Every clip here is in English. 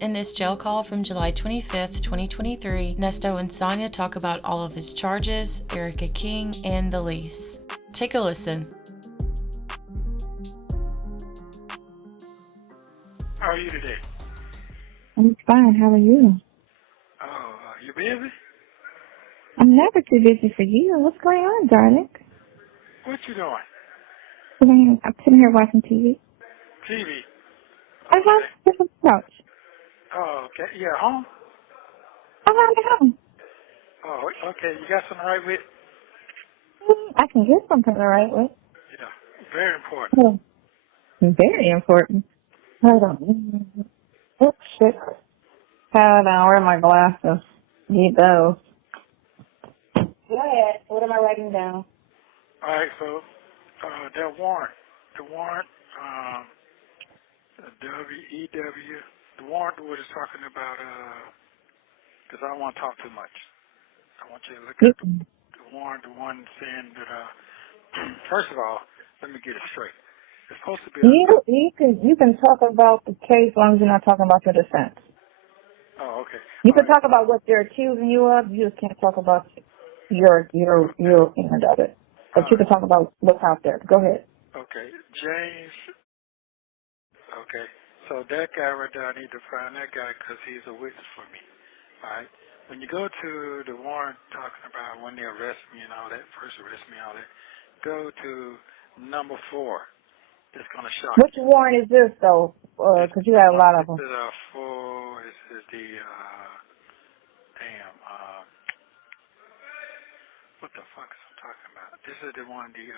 In this jail call from July 25th, 2023, Ernesto and Sonya talk about all of his charges, Erica King, and the lease. Take a listen. How are you today? I'm fine. How are you? Oh, you busy? I'm never too busy for you. What's going on, darling? What you doing? I'm sitting here watching TV. TV. Uh-huh. Just on the couch. Oh, okay. You at home? I'm at home. Oh, okay. You got something right with? I can get something the right way. Yeah. Very important. Oh, very important. Hold on. Oh, shit. Hold on. Where are my glasses? Need those. Go ahead. What am I writing down? All right, so that warrant, WEW, the warrant was talking about, because I don't want to talk too much. I want you to look at the warrant, the one saying that, first of all, let me get it straight. It's supposed to be You can talk about the case as long as you're not talking about your defense. Oh, okay. You can talk about what they're accusing you of. You just can't talk about your end of it. But you can talk about what's out there. Go ahead. Okay. James. Okay. So that guy right there, I need to find that guy because he's a witness for me. All right. When you go to the warrant talking about when they arrest me and all that, first arrest me and all that, go to number 4. It's going to shock Which warrant is this, though? Because you got a lot of them. This is this is the, what the fuck is I'm talking about? This is the one, the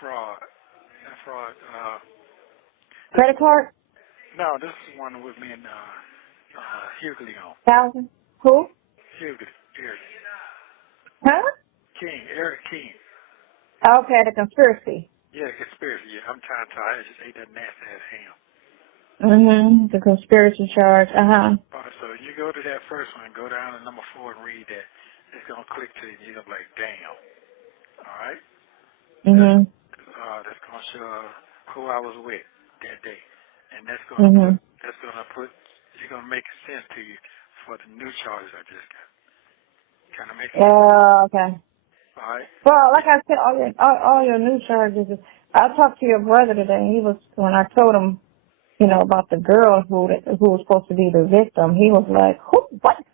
fraud. Credit card? No, this is one with me and Hughley on. 1,000? Who? Hughley. Eric. Huh? King. Eric King. Okay, the conspiracy. Yeah, conspiracy. Yeah, I'm trying to. I just ate that nasty ass ham. The conspiracy charge. So you go to that first one, go down to number 4 and read that. It's gonna click to you, and you're gonna be like, damn. All right. That's gonna show who I was with that day, and that's gonna you're gonna make sense to you for the new charges I just got. Kind of make sense. Okay. All right. Well, like I said, all your new charges. I talked to your brother today. When I told him, about the girl who was supposed to be the victim, he was like, "Who? What?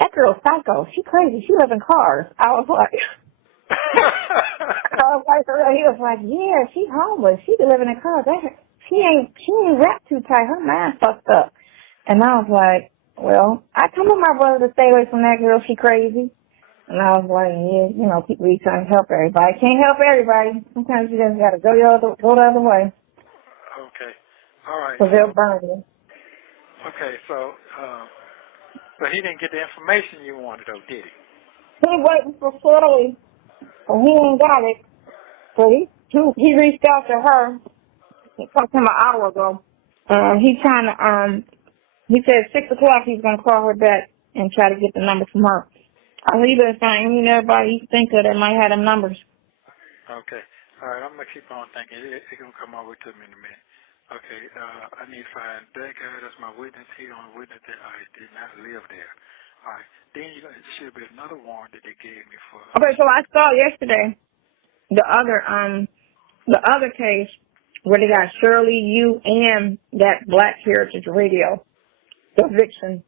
That girl's psycho. She crazy. She lives in cars." I was like, he was like, "Yeah, she's homeless. She be living in cars. She ain't wrapped too tight. Her mind fucked up." And I was like, "Well, I told my brother to stay away from that girl. She crazy." And I was like, "Yeah, people be trying to help everybody. Can't help everybody. Sometimes you just gotta go the other way." Okay. All right. So they'll burn you. Okay, so he didn't get the information you wanted, though, did he? He waiting for Shirley, but he ain't got it. So he reached out to her. He talked to him an hour ago. He trying to he said 6 o'clock he's gonna call her back and try to get the number from her. I'll leave it aside. Everybody you think of that might have them numbers. Okay. All right, I'm gonna keep on thinking. It's gonna come over to me in a minute. Okay, I need to find that guy. That's my witness. He the only witness that I did not live there. All right. Then there should be another warrant that they gave me for. Okay, so I saw yesterday the other case where they got Shirley, you, and that Black Heritage Radio eviction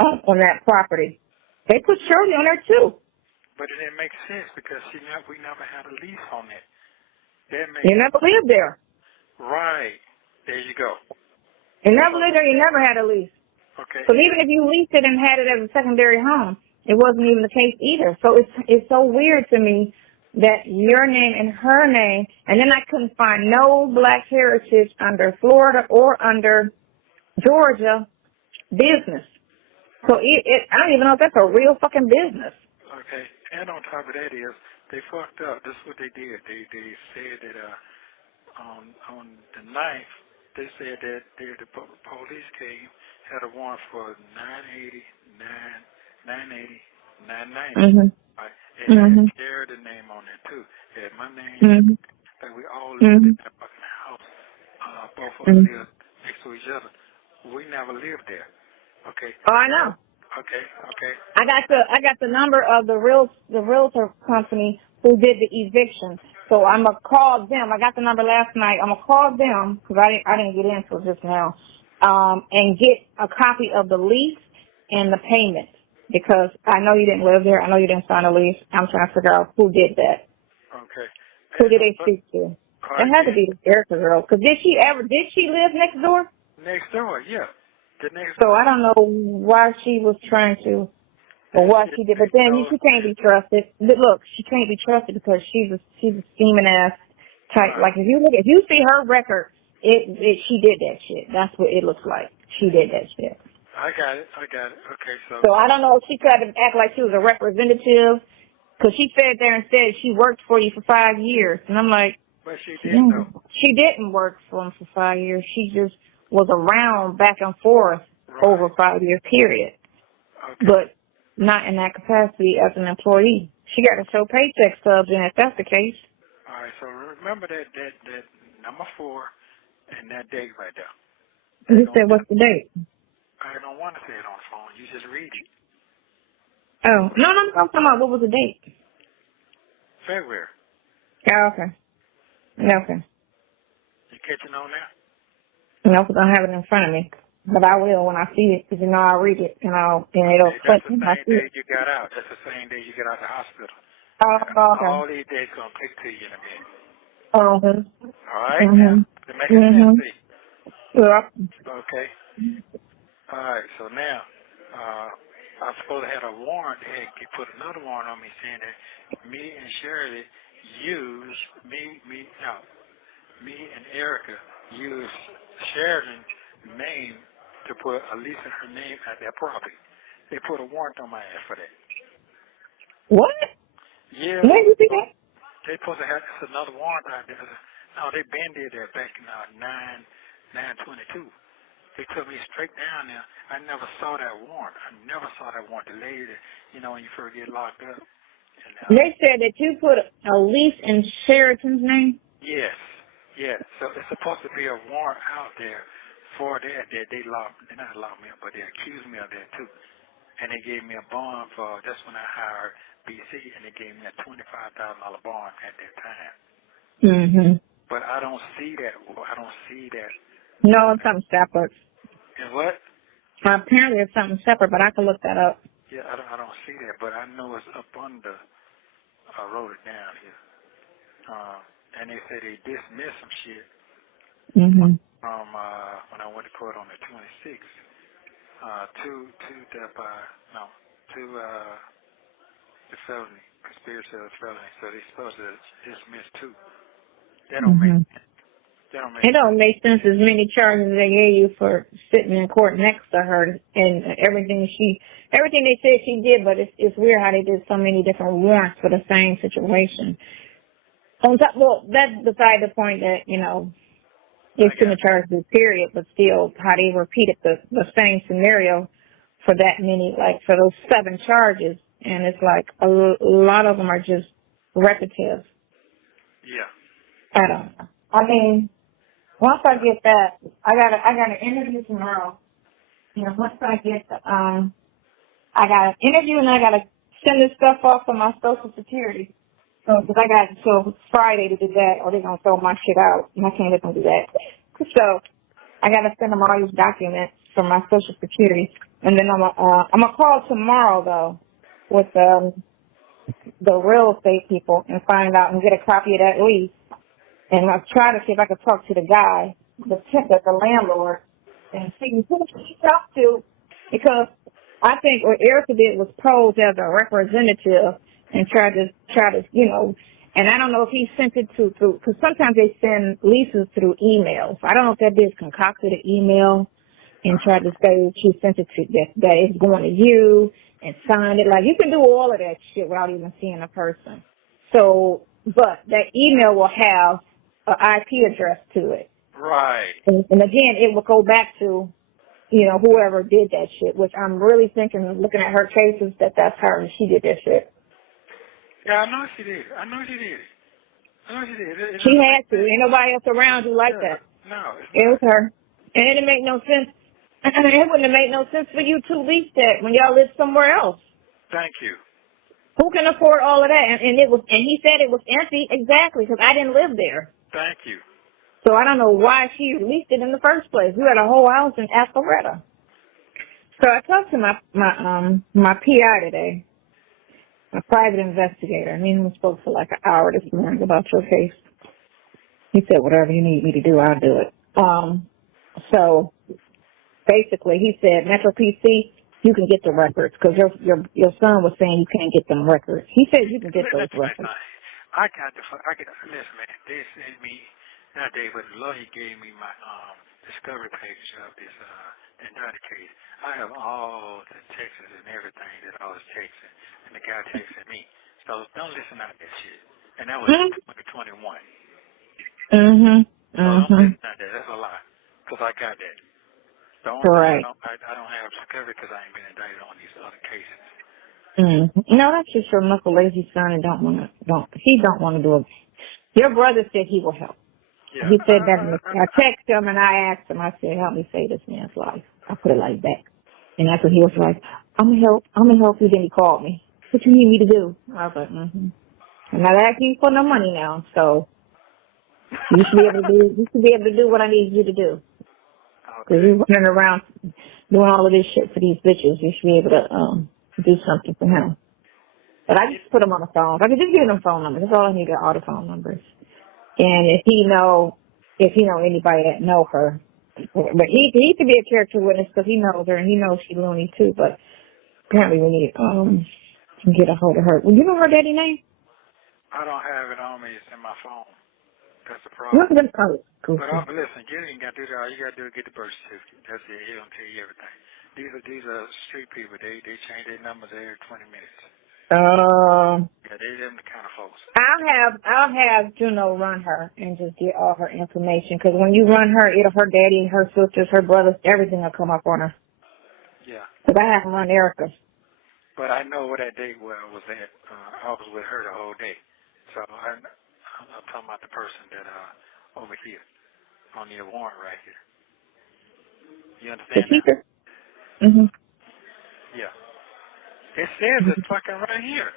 on that property. They put Shirley on there too. But it didn't make sense because we never had a lease on it. You never lived there. Right. There you go. You never lived there. You never had a lease. Okay. So even if you leased it and had it as a secondary home, it wasn't even the case either. So it's so weird to me that your name and her name, and then I couldn't find no Black Heritage under Florida or under Georgia business. So I don't even know if that's a real fucking business. Okay. And on top of that is they fucked up. This is what they did. They said that on the 9th, they said that the police came, had a warrant for 980, 990. Right? It had Jared's name on there too. It had my name. Like we all lived in that fucking house. Both of us lived next to each other. we never lived there. Okay. Oh, I know. Okay. I got the number of the realtor company who did the eviction. So I'm gonna call them. I got the number last night. I'm gonna call them because I didn't get in until just now, and get a copy of the lease and the payment because I know you didn't live there. I know you didn't sign a lease. I'm trying to figure out who did that. Okay. Who did they speak to? It had to be the Erica girl. Cause did she live next door? Next door, yeah. The next So door. I don't know why she was trying to, or what she did. But then she can't be trusted. But look, she can't be trusted because she's a scheming ass type. Right. Like if you see her record, she did that shit. That's what it looks like. She did that shit. I got it. Okay, so. So I don't know if she tried to act like she was a representative, because she sat there and said she worked for you for 5 years, and I'm like, but she didn't though. She didn't work for him for 5 years. She just was around back and forth over a 5-year period. Okay. But not in that capacity as an employee. She got to show paycheck stubs in if that's the case. All right, so remember that number 4 and that date right there. You said, what's the date? I don't want to say it on the phone. You just read it. Oh, no, I'm talking about what was the date? February. Oh, okay. Okay. You catching on there? No, because I don't have it in front of me. But I will when I see it, because I'll read it, and it'll click That's the when I same see day it. you got out. That's the same day you get out the hospital. Oh, okay. All these days going to click to you in a minute. Mm-hmm. All right, Mm-hmm. now? To make it sense to you. Yeah. Okay. All right, so now, I'm supposed to have a warrant. They had put another warrant on me saying that me and Shirley used, me and Erica used Sheridan's name to put Elisa her name at their property. They put a warrant on my ass for that. What? Yeah. Where did you see that? They supposed to have another warrant out there. No, they been did that back in 9/22. They took me straight down there. I never saw that warrant. The lady that, when you first get locked up. And, They said that you put a lease in Sheraton's name? Yes. So it's supposed to be a warrant out there for that. They not locked me up, but they accused me of that too. And they gave me a bond for, that's when I hired BC, and they gave me a $25,000 bond at that time. Mm-hmm. But I don't see that. No, it's something separate. And what? Apparently it's something separate, but I can look that up. Yeah, I don't see that, but I know it's up under. I wrote it down here. And they say they dismissed some shit Mm-hmm. from when I went to court on the 26th. The felony, conspiracy of felony. So they supposed to dismiss 2. That don't make. It don't make sense as many charges they gave you for sitting in court next to her and everything they said she did, but it's weird how they did so many different warrants for the same situation. On top, well, that's beside the point that, it's going to charge this period, but still how they repeated the same scenario for that many, like for those 7 charges. And it's like a lot of them are just repetitive. Yeah. I don't know. I mean, once I get that, I got an interview tomorrow. Once I get I got an interview and I got to send this stuff off for my Social Security. So, because I got until Friday to do that, or they're going to throw my shit out, and I can't let them do that. So, I got to send them all these documents for my Social Security. And then I'm gonna call tomorrow, though, with the real estate people and find out and get a copy of that lease. And I'll try to see if I can talk to the guy, the landlord, and see who she talked to, because I think what Erica did was pose as a representative and try to, and I don't know if he sent it through, because sometimes they send leases through emails. I don't know if that bitch concocted an email and tried to say she sent it to that it's going to you and signed it. Like, you can do all of that shit without even seeing a person. So, but that email will have an IP address to it. Right. And again, it will go back to, whoever did that shit, which I'm really thinking, looking at her cases, that's her and she did that shit. Yeah, I know she did. She had to. Ain't nobody else around you like that. No. It was her. And it didn't make no sense It wouldn't have made no sense for you to lease that when y'all live somewhere else. Thank you. Who can afford all of that? And he said it was empty exactly because I didn't live there. Thank you. So I don't know why she leased it in the first place. We had a whole house in Alpharetta. So I talked to my PI today, a private investigator. I mean, we spoke for like an hour this morning about your case. He said, whatever you need me to do, I'll do it. So basically, he said, Metro PC, you can get the records because your son was saying you can't get them records. He said you can get those records. I got listen, man. They sent me not they, but the lawyer gave me my discovery page of this indicted case. I have all the texts and everything that I was texting, and the guy texted me. So don't listen out that shit. And that was 2021. Mm-hmm. So don't listen out that. That's a lie. Because I got that. Right. I don't have discovery because I ain't been indicted on these other cases. No, that's just your knuckle lazy son and don't want to do it. Your brother said he will help. Yeah. He said that. I texted him and I asked him. I said, "Help me save this man's life." I put it like that, and that's what he was like. I'm gonna help you. Then he called me. What you need me to do? I was like, I'm not asking you for no money now, so you should be able to do what I need you to do. Because you're running around doing all of this shit for these bitches. You should be able to do something for him. But I just put him on the phone. I could just give him phone numbers. That's all I need, are all the phone numbers. And if he know anybody that know her, but he could be a character witness because he knows her and he knows she's loony too. But apparently we need to get a hold of her. You know her daddy name? I don't have it on me. It's in my phone. That's the problem. Cool. But listen, you ain't got to do that. All you got to do is get the birth certificate. That's it. He don't tell you everything. These are street people. They change their numbers every 20 minutes. Yeah, they them the kind of folks. I'll have Juno run her and just get all her information because when you run her, her daddy, her sisters, her brothers, everything will come up on her. Yeah. Because I haven't run Erica. But I know where that date was at. I was with her the whole day, so I'm talking about the person that over here on the warrant right here. You understand that? Mhm. Yeah. It says it's fucking right here.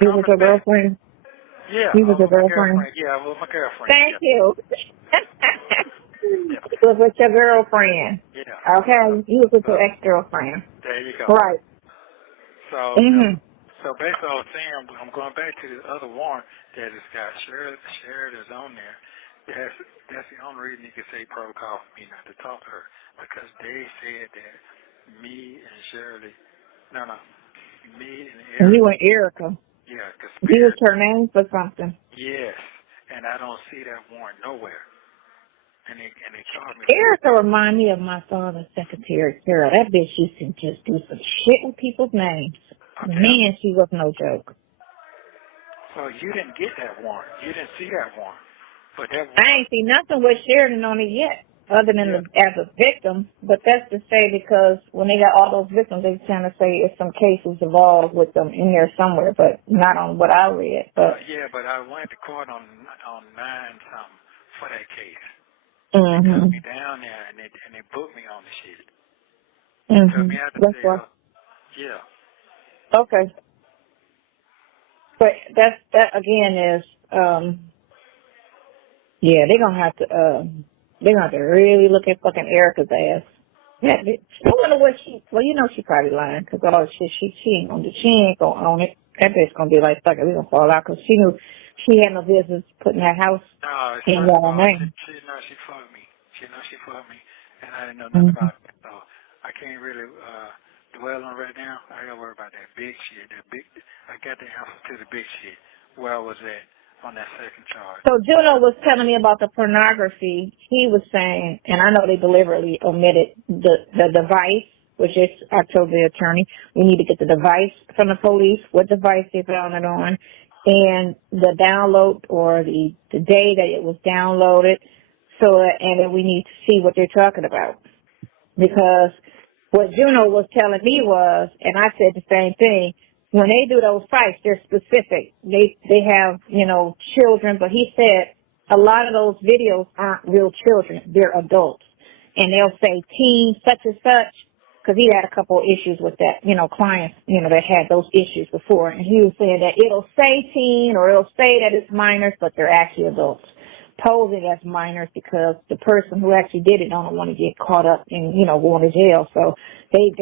He was your girlfriend? Yeah. He was your girlfriend? Yeah, with my girlfriend. Thank you. Yeah. He was with your girlfriend. Yeah. Okay. He was with your ex-girlfriend. There you go. Right. So, so basically I was saying, I'm going back to the other warrant that has got Shirley is on there. That's the only reason you can say protocol for me not to talk to her. Because they said that me and Shirley, me and Erica. And you and Erica. Yeah, because he was her name for something. Yes, and I don't see that warrant nowhere. And they charged me. Erica remind me of my father's secretary, Carol. That bitch used to just do some shit with people's names. Okay. Man, she was no joke. So you didn't get that warrant. You didn't see that warrant. But that warrant, I ain't see nothing with Sheridan on it yet, other than as a victim. But that's to say because when they got all those victims, they trying to say it's some cases involved with them in there somewhere, but not on what I read. But but I went to court on 9-something for that case. They took me down there and they booked me on the shit. Took me out to jail. Yeah. Okay. But that again is they're gonna have to really look at fucking Erica's ass. Yeah, I wonder what she probably lying because all the shit she ain't gonna own it. That bitch gonna be like, fuck it, we gonna fall out because she knew she had no business putting that house in your name. She fucked me. She fucked me, and I didn't know nothing about it. So I can't really dwell on right now. I gotta worry about that big shit. I got the answer to the big shit. Where I was at on that second charge. So Juno was telling me about the pornography. He was saying, and I know they deliberately omitted the device, which is, I told the attorney, we need to get the device from the police, what device they found it on, and the download or the day that it was downloaded, and then we need to see what they're talking about. Because what Juno was telling me was, and I said the same thing, when they do those fights, they're specific. They have, children, but he said a lot of those videos aren't real children. They're adults. and they'll say team such and such, because he had a couple of issues with that, clients, that had those issues before. And he was saying that it'll say teen or it'll say that it's minors, but they're actually adults, posing as minors because the person who actually did it don't want to get caught up in, going to jail. So they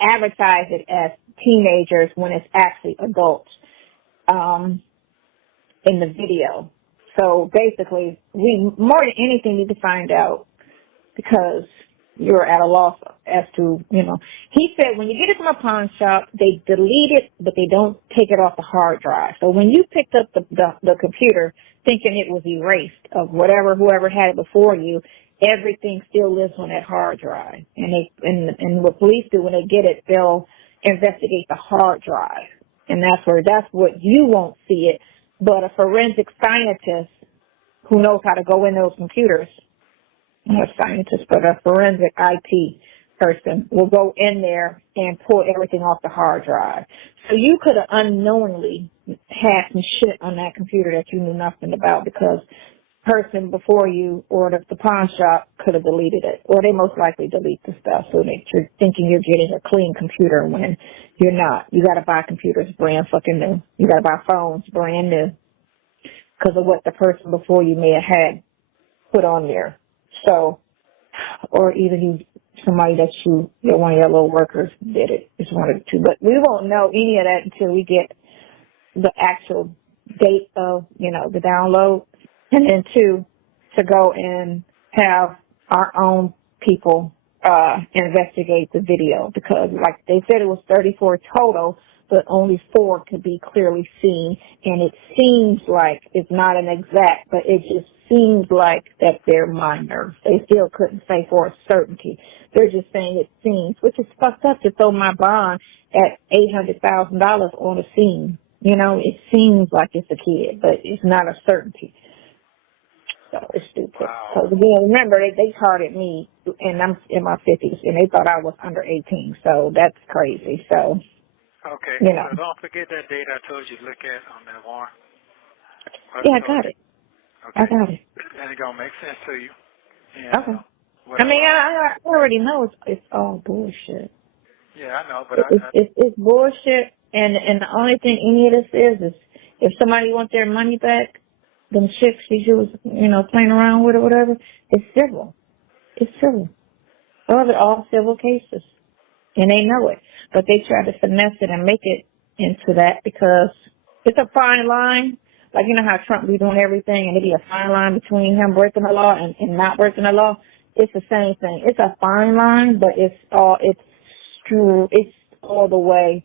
advertise it as teenagers when it's actually adults in the video. So basically, we more than anything need to find out, because you're at a loss as to, he said when you get it from a pawn shop, they delete it, but they don't take it off the hard drive. So when you picked up the computer thinking it was erased of whoever had it before you, everything still lives on that hard drive. And what police do when they get it, they'll investigate the hard drive. And that's what you won't see it. But a forensic scientist who knows how to go in those computers, not a scientist, but a forensic IT person will go in there and pull everything off the hard drive. So you could have unknowingly had some shit on that computer that you knew nothing about, because the person before you or the pawn shop could have deleted it, or they most likely delete the stuff so that you're thinking you're getting a clean computer when you're not. You got to buy computers brand fucking new. You got to buy phones brand new because of what the person before you may have had put on there. So, or either somebody that one of your little workers did it. It's one of the two. But we won't know any of that until we get the actual date of, the download. And then two, to go and have our own people investigate the video, because like they said it was 34 total, but only 4 could be clearly seen. And it seems like it's not an exact, but it just seems like that they're minors. They still couldn't say for a certainty. They're just saying it seems, which is fucked up to throw my bond at $800,000 on a scene. It seems like it's a kid, but it's not a certainty. So it's stupid. Wow. So again, remember, they charged me, and I'm in my 50s, and they thought I was under 18. So that's crazy. So, okay. So don't forget that date I told you to look at on that warrant. Yeah, I got it. Okay. I got it. And it's going to make sense to you. Yeah, okay. I already know it's all bullshit. Yeah, I know, but it's bullshit, and the only thing any of this is if somebody wants their money back, them chicks she was, playing around with or whatever, it's civil. It's civil. Those are all civil cases, and they know it. But they try to finesse it and make it into that because it's a fine line. Like, how Trump be doing everything, and it be a fine line between him breaking the law and not breaking the law. It's the same thing. It's a fine line, but it's true. It's all the way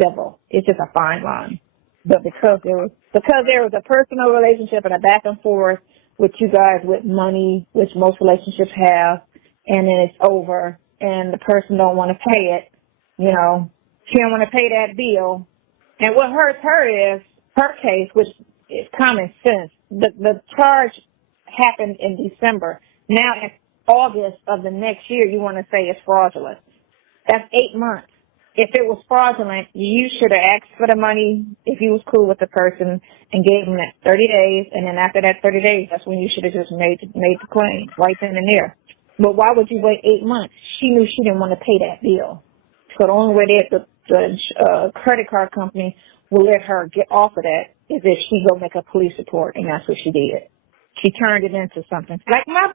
civil. It's just a fine line. But because there was a personal relationship and a back and forth with you guys with money, which most relationships have, and then it's over, and the person don't want to pay it, she don't want to pay that bill. And what hurts her is her case, which is common sense. The charge happened in December. Now in August of the next year, you want to say it's fraudulent. That's 8 months. If it was fraudulent, you should have asked for the money if you was cool with the person and gave them that 30 days, and then after that 30 days, that's when you should have just made the claim right then and there. But why would you wait 8 months? She knew she didn't want to pay that bill. So the only way that the credit card company will let her get off of that is if she go make a police report, and that's what she did. She turned it into something. Like my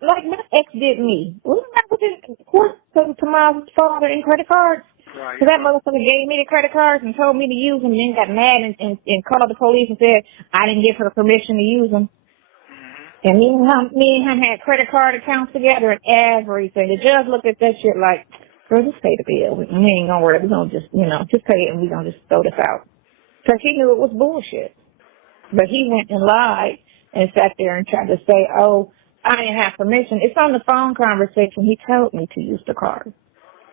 ex did me. Wasn't that what to my father in credit cards? Right. So that motherfucker gave me the credit cards and told me to use them, and then got mad and called the police and said I didn't give her permission to use them. Mm-hmm. And me and him had credit card accounts together and everything. The judge looked at that shit like, girl, just pay the bill. We ain't gonna worry. We're gonna just, just pay it and we're gonna just throw this out. Because he knew it was bullshit. But he went and lied and sat there and tried to say, oh, I didn't have permission. It's on the phone conversation. He told me to use the card.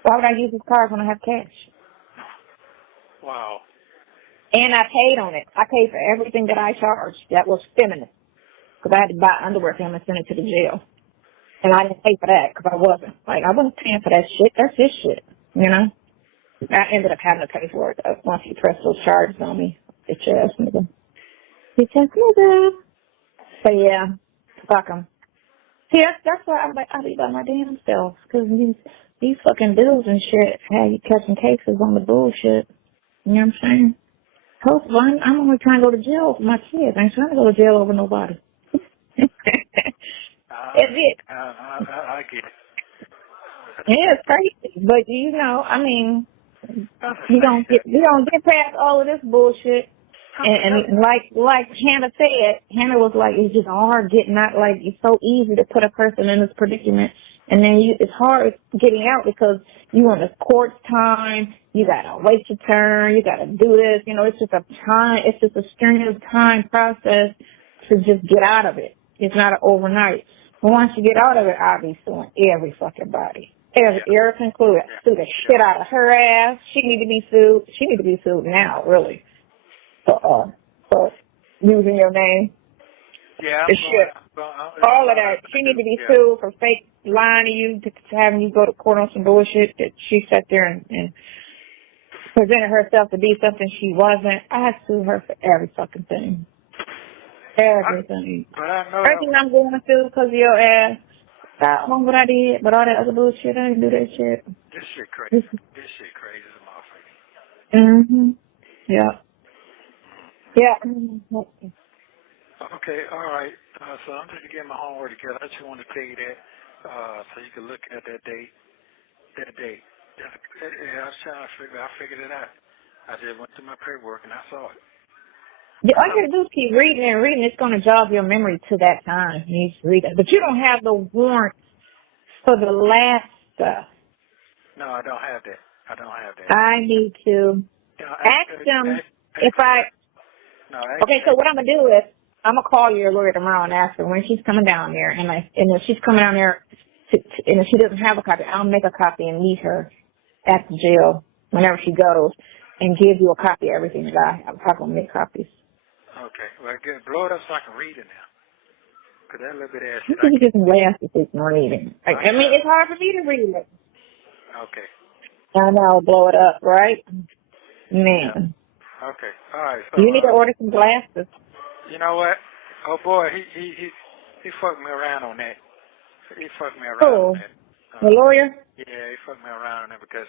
Why would I use his card when I have cash? Wow. And I paid on it. I paid for everything that I charged that was feminine. Because I had to buy underwear for him and send it to the jail. And I didn't pay for that because I wasn't. Like, I wasn't paying for that shit. That's his shit, I ended up having to pay for it once he pressed those charges on me. Bitch ass nigga. Bitch ass nigga. So, yeah, fuck him. See, that's why I be by my damn self, because these fucking bills and shit have you catching cases on the bullshit. You know what I'm saying? Hopefully, I'm only trying to go to jail for my kids. I ain't trying to go to jail over nobody. That's it. I get it. Yeah, it's crazy. But, you know, I mean, you don't get past all of this bullshit. And like Hannah said, Hannah was like, it's just hard getting out. Like, it's so easy to put a person in this predicament. And then it's hard getting out because you want the court time, you gotta wait your turn, you gotta do this, you know, it's just a strenuous time process to just get out of it. It's not an overnight. But once you get out of it, I'll be suing every fucking body. Erica included. Sue the shit out of her ass. She need to be sued. She need to be sued now, really. For using your name. Yeah, the shit. All of that. She need to be sued for fake lying to you, to having you go to court on some bullshit that she sat there and presented herself to be something she wasn't. I sue her for every fucking thing. Everything. Everything I'm going through because of your ass. I don't know what I did, but all that other bullshit, I didn't do that shit. This shit crazy. This shit crazy as a motherfucker. Mhm. Yeah. Yeah. Okay, all right. So I'm just getting my homework together. I just want to tell you that so you can look at that date. Yeah, I was trying to figure. I figured it out. I just went through my paperwork and I saw it. Yeah, all you gotta do is keep reading and reading. It's gonna jog your memory to that time. You just read it, but you don't have the warrant for the last stuff. No, I don't have that. I need to ask them if I. Okay, so what I'm gonna do is I'm gonna call your lawyer tomorrow and ask her when she's coming down there, and if she's coming down there, and if she doesn't have a copy, I'll make a copy and meet her at the jail whenever she goes, and give you a copy of everything that I have. I'm gonna make copies. Okay, well, good. Blow it up so I can read it now. Because that little bit of ass shit. You just laugh if you can read it. I mean, it's hard for me to read it. Okay. I know, blow it up, right? Man. Yeah. Okay, all right. So, you need to order some glasses. You know what? Oh, boy, he fucked me around on that. He fucked me around on that. The lawyer? Yeah, he fucked me around on that because,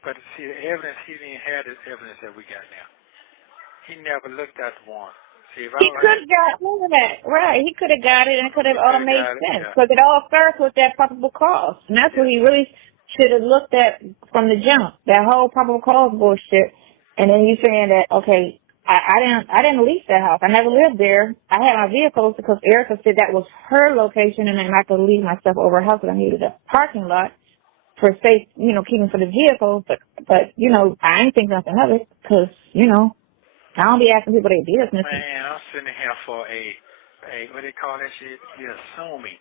but see, the evidence, he didn't have this evidence that we got now. He never looked at the warrant. See, if he could have got that. Right. He could have got it and it could have all made sense. Because it all starts with that probable cause. And that's what he really should have looked at from the jump. That whole probable cause bullshit. And then you saying that, okay, I didn't lease that house. I never lived there. I had my vehicles because Erica said that was her location and then I could leave my stuff over her house because I needed a parking lot for safe, you know, keeping for the vehicles. But, you know, I ain't think nothing of it because, you know, I don't be asking people their business. Man, I'm sitting here for a what they call that shit? You're assuming.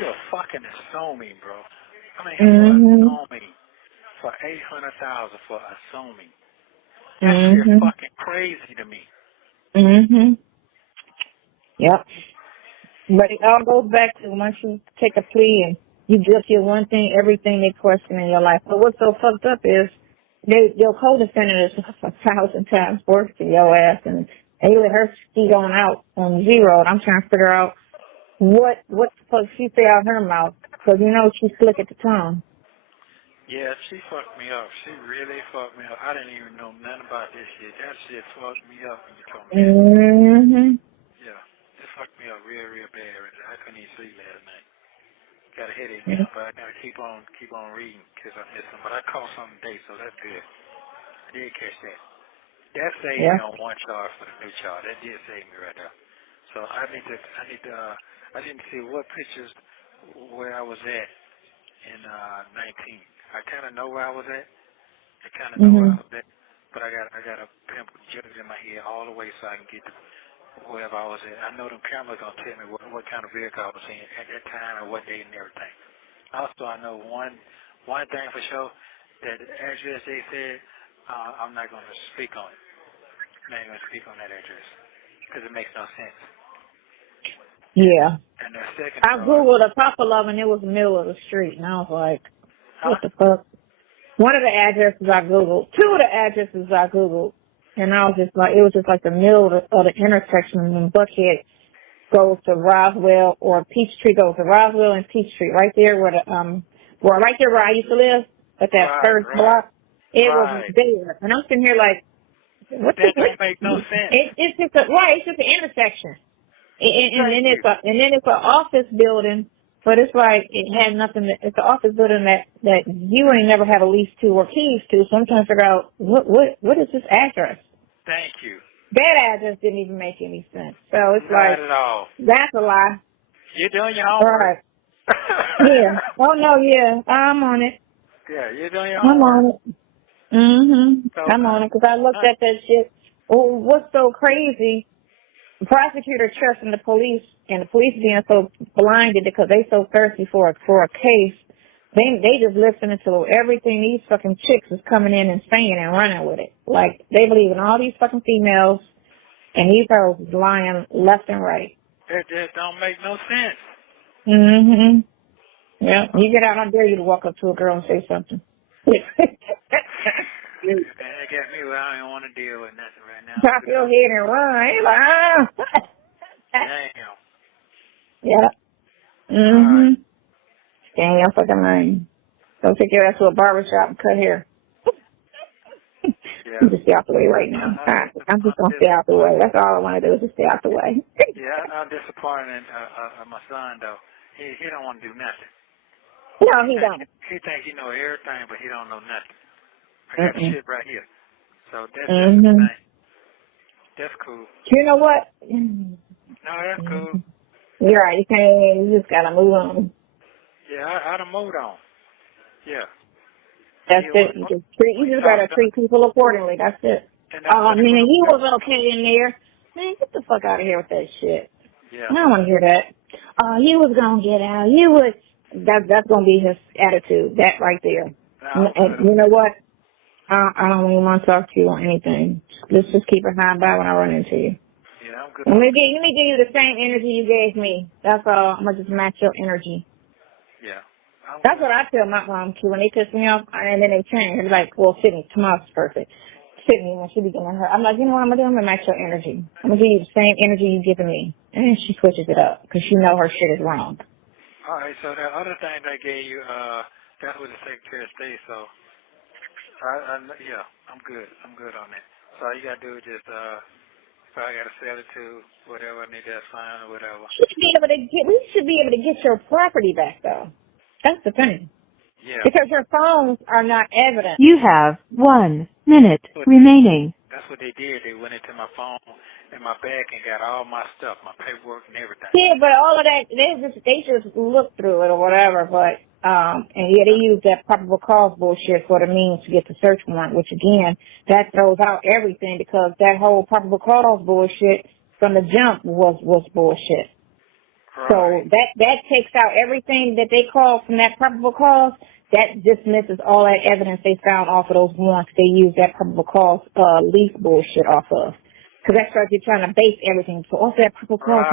You're fucking assuming, bro. I mean, for assuming. For $800,000 for assuming. That shit fucking crazy to me. Yep. But it all goes back to once you take a plea and you guilty of one thing, everything they question in your life. But what's so fucked up is your codefendant is 1,000 times worse than your ass, and they let her ski on out on zero. And I'm trying to figure out what the fuck she say out her mouth, because you know she's slick at the tongue. Yeah, she fucked me up. She really fucked me up. I didn't even know nothing about this shit. That shit fucked me up when you told me. Yeah, it fucked me up real, real bad. I couldn't even sleep last night. Got a headache now, but I gotta keep on reading because I missed them. But I caught something today, so that's good. I did catch that. That saved me on one charge for the new charge. That did save me right there. So I didn't see what pictures where I was at in 19. I kind of know where I was at. But I got a pimp judge in my head all the way so I can get to wherever I was at. I know them cameras gonna tell me what kind of vehicle I was in at that time and what day and everything. Also, I know one thing for sure, that the address they said, I'm not gonna speak on it. I'm not gonna speak on that address because it makes no sense. Yeah. And the second, I googled a couple of them and it was the middle of the street, and I was like, what the fuck? One of the addresses I googled, two of the addresses I googled. And I was just like, it was just like the middle of the intersection in Buckhead. goes to Roswell, or Peachtree goes to Roswell and Peachtree, right there where right there where I used to live, at that first block. It was there, and I'm sitting here like, what? That don't make no sense. It's just it's just an intersection, and then it's an office building, but it's like it had nothing. It's an office building that you ain't never had a lease to or keys to. So I'm trying to figure out what is this address? Thank you. That address didn't even make any sense. So it's Not like, at all. that's a lie. You're doing your homework. Right. Yeah. Oh, no, yeah. I'm on it. Yeah, you're doing your homework. I'm on it. Mm-hmm. So, I'm on it because I looked at that shit. Well, what's so crazy, the prosecutor trusting the police, and the police being so blinded because they so thirsty for a case, they just listening to everything these fucking chicks is coming in and saying and running with it. Like, they believe in all these fucking females, and these girls is lying left and right. It just don't make no sense. Mm-hmm. Yeah, you get out, I dare you to walk up to a girl and say something. They got me where I don't want to deal with nothing right now. Drop your head and run. You're like, ah. Damn. Yeah. Mm-hmm. Dang your fucking mind. Go take your ass to a barbershop and cut hair. Yeah. You just stay out the way right now. I'm just going to stay out the way. That's all I want to do is just stay out the way. Yeah, I'm disappointed in my son, though. He don't want to do nothing. No, he don't. He thinks he know everything, but he don't know nothing. I got shit right here. So that's the thing. That's cool. You know what? No, that's cool. You're right. You just got to move on. Yeah, I done moved on. Yeah. That's it. You just got to treat people accordingly. That's it. Oh, man, he was okay in there. Man, get the fuck out of here with that shit. Yeah. I don't want to hear that. He was going to get out. That's going to be his attitude, that right there. And you know what? I don't even want to talk to you on anything. Let's just keep it high by when I run into you. Yeah, I'm good. Let me give you the same energy you gave me. That's all. I'm going to just match your energy. Yeah. That's what I tell my mom, too. When they piss me off, and then they change. They're like, well, Sydney, tomorrow's perfect. Sydney, when she be getting her, I'm like, you know what I'm going to do? I'm going to match your energy. I'm going to give you the same energy you've given me. And then she switches it up because she know her shit is wrong. All right, so the other thing they gave you, that was the Secretary of State, so, yeah, I'm good. I'm good on that. So all you got to do is just, if I got to sell it to whatever, I need that sign or whatever. We should be able to get your property back, though. That's the thing. Yeah. Because your phones are not evidence. You have 1 minute remaining. That's what they did. They went into my phone and my bag and got all my stuff, my paperwork and everything. Yeah, but all of that, they just look through it or whatever, but, and yeah, they use that probable cause bullshit for the means to get the search warrant, which again, that throws out everything because that whole probable cause bullshit from the jump was bullshit. Right. So that takes out everything that they call from that probable cause. That dismisses all that evidence they found off of those warrants they used that probable cause lease bullshit off of. Because that's what you're trying to base everything. So off that probable cause,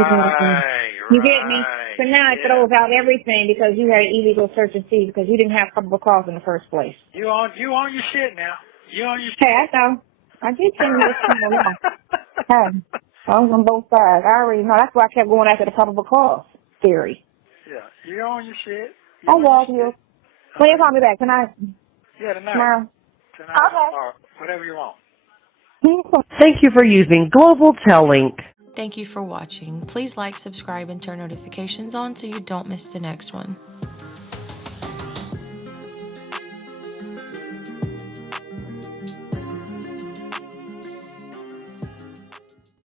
you get me? So now it throws out everything because you had an illegal search and seize because you didn't have probable cause in the first place. You on your shit now. You on your shit. Hey, I know. I did tell you this thing now. Hey, I was on both sides. I already know. That's why I kept going after the probable cause theory. Yeah, you're on your shit. I love you. When you call me back tonight? Yeah, tonight. Tomorrow. Tonight. Okay. Or whatever you want. Thank you for using Global Tel-Link. Thank you for watching. Please like, subscribe, and turn notifications on so you don't miss the next one.